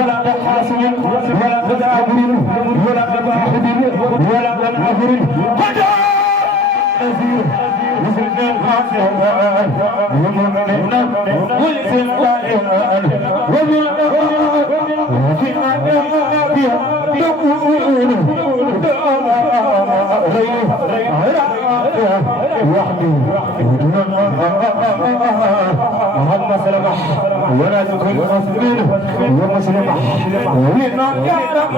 ولا تحاسن ولا تدابر ولا تباحد ولا تنافر قد أزير وزرنا الحاسن ومؤمنين ولسن دائما وفي أنبياء تقول وحدي محمد سلمح ولا تكن مسلمين ومسلمح وإنا يا رب